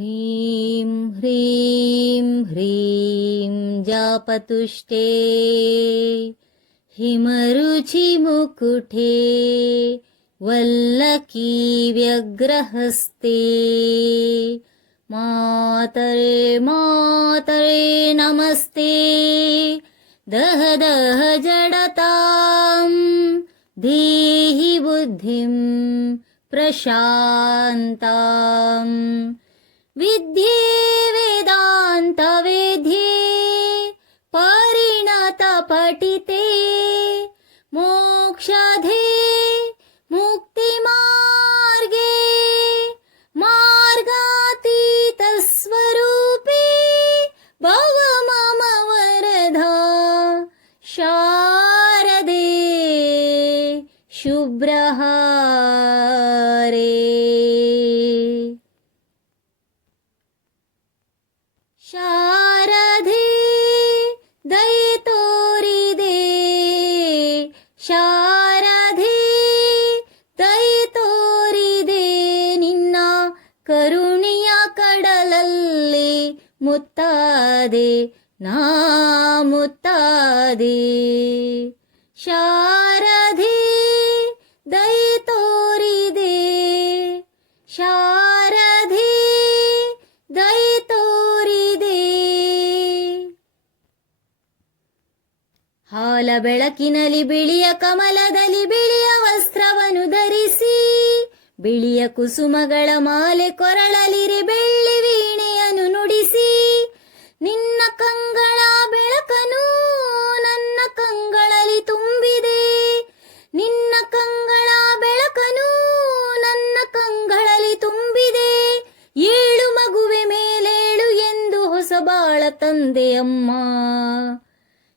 ह्रीं ह्रीं ह्रीं जापतुष्टे। हिमरुचिमुकुटे वल्लकी व्यग्रहस्ते मातरे मातरे नमस्ते। दह दह जडताम् देहि बुद्धिं प्रशान्ताम् विद्ये वेदान्तवेद्ये परिणतपठिते मोक्षधे मुक्तिमार्गे मार्गातीतस्वरूपे भव मम वरदा शारदे शुभ्रहारे ಶಾರದೆ ದೈ ತೋರಿದೆ ನಿನ್ನ ಕರುಣೆಯ ಕಡಲಲ್ಲಿ ಮುತ್ತಾದೆ ನಾ ಮುತ್ತಾದೆ. ಶಾರಧೆ ದಯ ಹಾಲ ಬೆಳಕಿನಲ್ಲಿ ಬಿಳಿಯ ಕಮಲದಲ್ಲಿ ಬಿಳಿಯ ವಸ್ತ್ರವನ್ನು ಧರಿಸಿ, ಬಿಳಿಯ ಕುಸುಮಗಳ ಮಾಲೆ ಕೊರಳಲಿರಿ ಬೆಳ್ಳಿ ವೀಣೆಯನ್ನು ನುಡಿಸಿ, ನಿನ್ನ ಕಂಗಳ ಬೆಳಕನು ನನ್ನ ಕಂಗಳಲ್ಲಿ ತುಂಬಿದೆ. ನಿನ್ನ ಕಂಗಳ ಬೆಳಕನು ನನ್ನ ಕಂಗಳಲ್ಲಿ ತುಂಬಿದೆ. ಏಳು ಮಗುವೆ ಮೇಲೇಳು ಎಂದು ಹೊಸ ಬಾಳ ತಂದೆ ಅಮ್ಮ.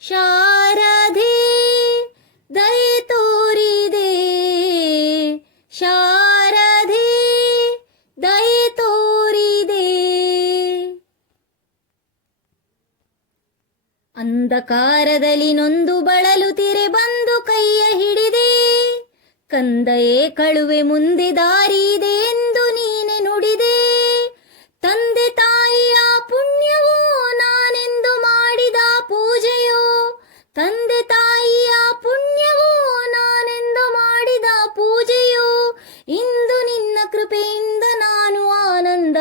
ಶಾರದೆ, ದಯ ತೋರಿದೆ. ಶಾರದೆ, ದಯ ತೋರಿದೆ. ಅಂಧಕಾರದಲ್ಲಿ ನೊಂದು ಬಳಲುತ್ತಿರೆ ಬಂದು ಕೈಯ ಹಿಡಿದೆ. ಕಂದಯೇ ಕಳುವೆ ಮುಂದೆ ದಾರಿ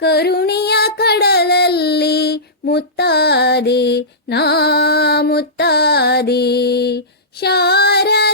ಕರುಣೆಯ ಕಡಲಲ್ಲಿ ಮುತ್ತಾದೆ ನಾ ಮುತ್ತಾದೆ. ಶಾರ